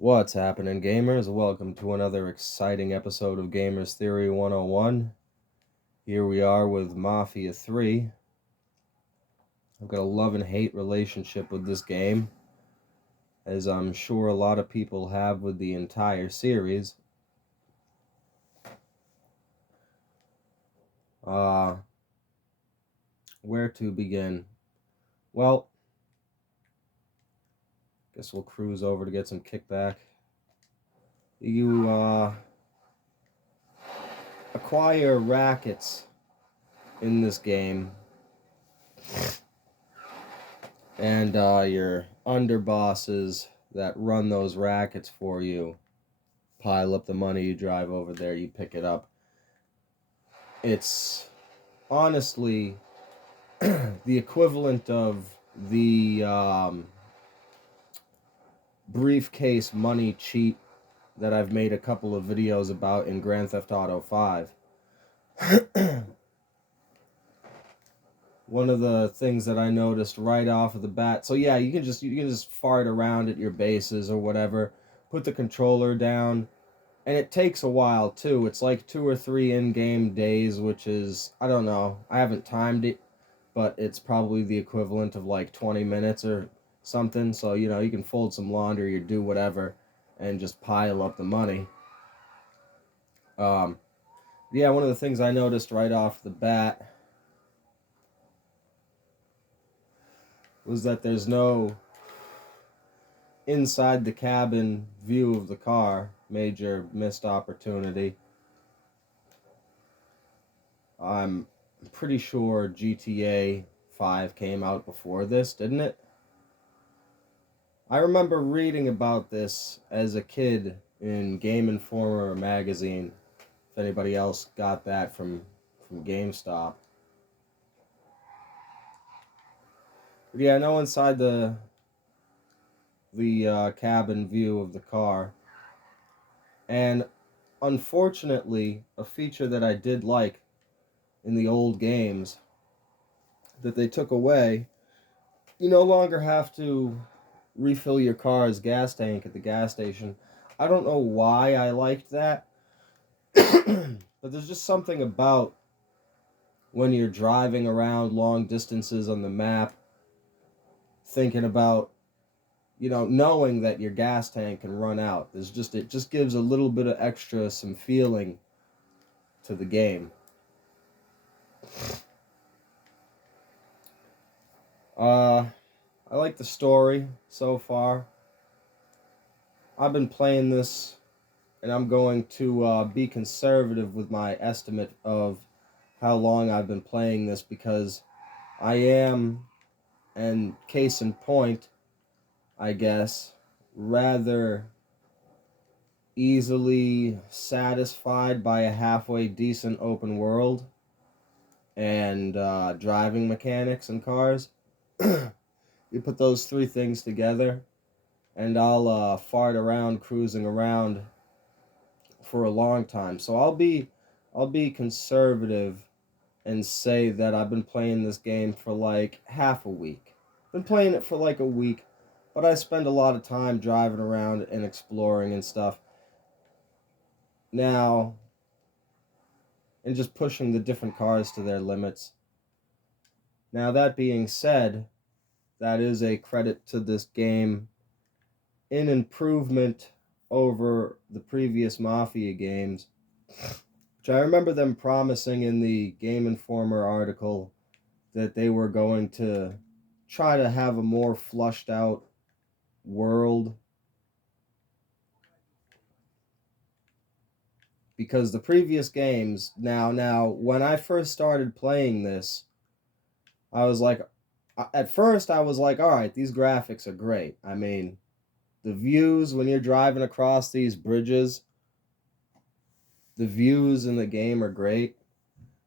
What's happening, gamers? Welcome to another exciting episode of Gamers Theory 101. Here we are with Mafia 3. I've got a love and hate relationship with this game, as I'm sure a lot of people have with the entire series. Where to begin? Well, guess we'll cruise over to get some kickback. You, acquire rackets in this game, and your underbosses that run those rackets for you pile up the money, you drive over there, you pick it up. It's honestly the equivalent of the briefcase money cheat that I've made a couple of videos about in Grand Theft Auto 5. One of the things that I noticed right off of the bat, so yeah, you can just fart around at your bases or whatever, put the controller down, and it takes a while too. It's like 2 or 3 in-game days, which is, I don't know, I haven't timed it, but it's probably the equivalent of like 20 minutes or something. So, you know, you can fold some laundry or do whatever and just pile up the money. Yeah, one of the things I noticed right off the bat was that there's no inside the cabin view of the car. Major missed opportunity. I'm pretty sure GTA 5 came out before this, didn't it? I remember reading about this as a kid in Game Informer magazine. If anybody else got that from GameStop. But yeah, no inside the cabin view of the car. And unfortunately, a feature that I did like in the old games that they took away, you no longer have to refill your car's gas tank at the gas station. I don't know why I liked that, but there's just something about when you're driving around long distances on the map, thinking about, you know, knowing that your gas tank can run out. It just gives a little bit of extra, some feeling to the game. I like the story so far. I've been playing this, and I'm going to be conservative with my estimate of how long I've been playing this, because I am, and case in point, I guess, rather easily satisfied by a halfway decent open world and driving mechanics and cars. You put those 3 things together, and I'll fart around cruising around for a long time. So I'll be conservative and say that I've been playing this game for like half a week. Been playing it for like a week, but I spend a lot of time driving around and exploring and stuff. Now, and just pushing the different cars to their limits. Now, that being said, that is a credit to this game in improvement over the previous Mafia games, which I remember them promising in the Game Informer article that they were going to try to have a more flushed out world, because the previous games, now when I first started playing this, I was like, at first I was like, all right, these graphics are great. I mean, the views when you're driving across these bridges, the views in the game are great.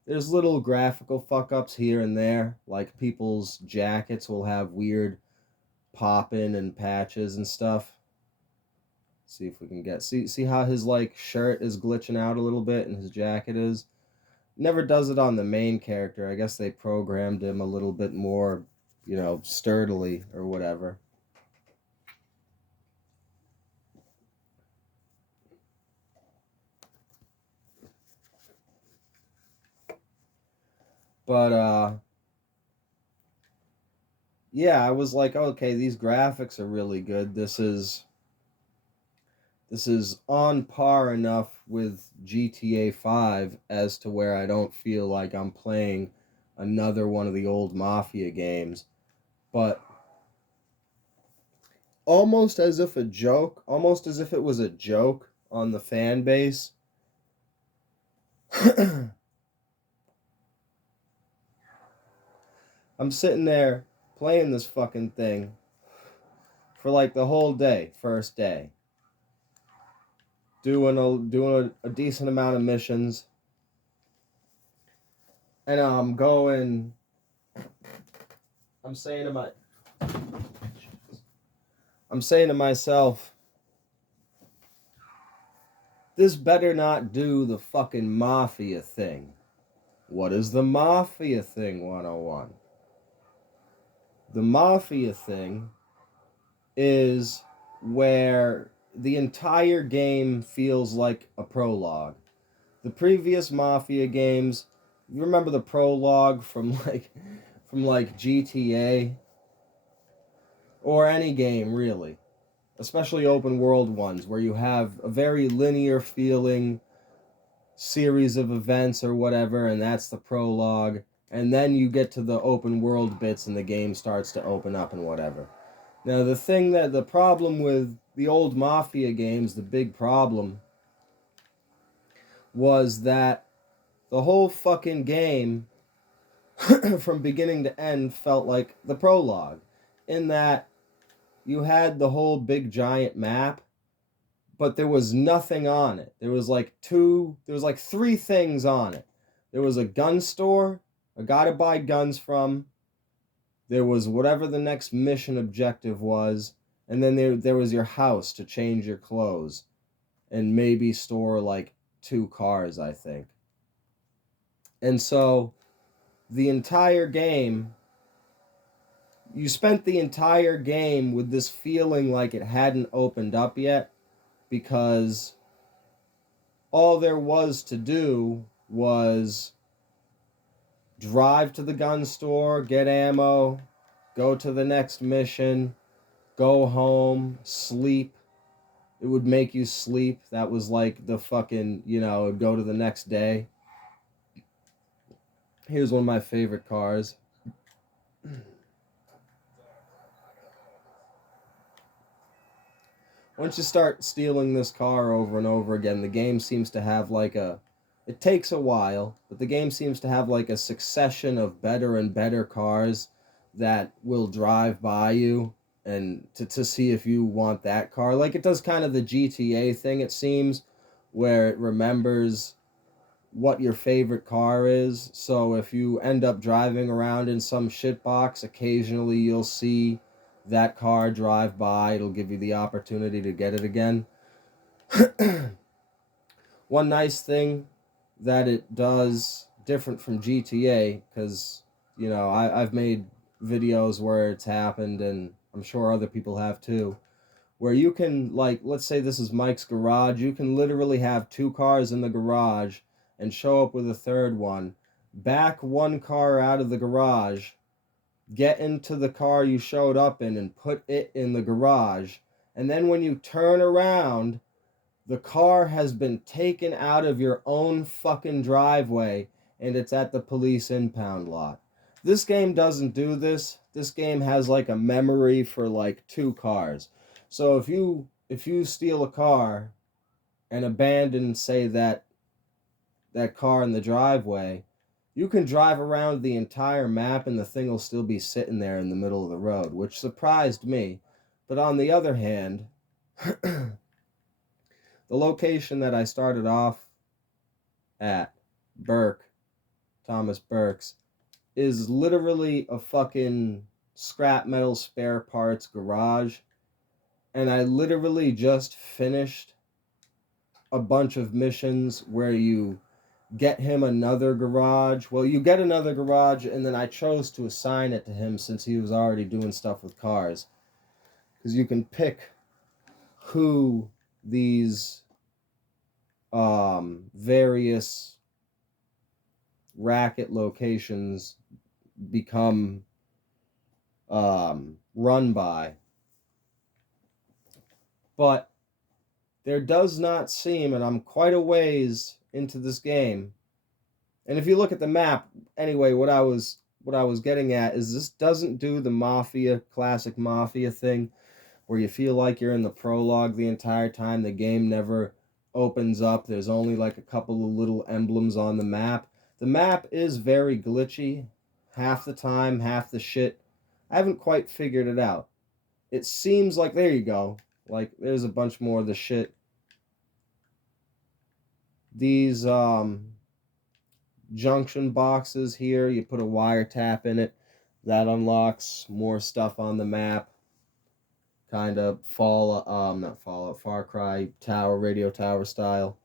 There's little graphical fuck-ups here and there, like people's jackets will have weird pop-in and patches and stuff. See if we can get, see how his like shirt is glitching out a little bit and his jacket is. Never does it on the main character. I guess they programmed him a little bit more, you know, sturdily or whatever. But yeah, I was like, okay, these graphics are really good. This is on par enough with GTA 5 as to where I don't feel like I'm playing another one of the old Mafia games. But almost as if a joke, almost as if it was a joke on the fan base. I'm sitting there playing this fucking thing for like the whole day, first day. Doing a decent amount of missions. And I'm saying to my I'm saying to myself, this better not do the fucking Mafia thing. What is the Mafia thing 101? The Mafia thing is where the entire game feels like a prologue. The previous Mafia games, you remember the prologue from like GTA or any game really, especially open world ones where you have a very linear feeling series of events or whatever, and that's the prologue, and then you get to the open world bits and the game starts to open up and whatever. Now the problem with the old Mafia games, the big problem was that the whole fucking game from beginning to end felt like the prologue, in that you had the whole big giant map, but there was nothing on it. There was like three things on it. There was a gun store, a guy to buy guns from. There was whatever the next mission objective was, and then there was your house to change your clothes, and maybe store like 2 cars, I think. And so the entire game, you spent the entire game with this feeling like it hadn't opened up yet, because all there was to do was drive to the gun store, get ammo, go to the next mission, go home, sleep. It would make you sleep. That was like the fucking, go to the next day. Here's one of my favorite cars. Once you start stealing this car over and over again, the game seems to have it takes a while, but the game seems to have like a succession of better and better cars that will drive by you and to see if you want that car. Like it does kind of the GTA thing, it seems, where it remembers what your favorite car is. So if you end up driving around in some shitbox, occasionally you'll see that car drive by. It'll give you the opportunity to get it again. One nice thing that it does different from GTA, because I've made videos where it's happened, and I'm sure other people have too, where you can, like, let's say this is Mike's garage, you can literally have 2 cars in the garage and show up with a third one, back one car out of the garage, get into the car you showed up in and put it in the garage, and then when you turn around, the car has been taken out of your own fucking driveway and it's at the police impound lot. This game doesn't do this. This game has like a memory for like 2 cars. So if you steal a car and abandon, say, that car in the driveway, you can drive around the entire map and the thing will still be sitting there in the middle of the road, which surprised me. But on the other hand, the location that I started off at, Thomas Burke's, is literally a fucking scrap metal spare parts garage. And I literally just finished a bunch of missions where you get him another garage. Well, you get another garage, and then I chose to assign it to him since he was already doing stuff with cars. Because you can pick who these various racket locations become run by. But there does not seem, and I'm quite a ways into this game, and if you look at the map, anyway, what I was getting at is this doesn't do the classic Mafia thing, where you feel like you're in the prologue the entire time. The game never opens up. There's only like a couple of little emblems on the map. The map is very glitchy half the time, half the shit. I haven't quite figured it out. It seems like, there you go. Like, there's a bunch more of the shit. These junction boxes here, you put a wiretap in it. That unlocks more stuff on the map. Kind of not Fallout, Far Cry tower, radio tower style.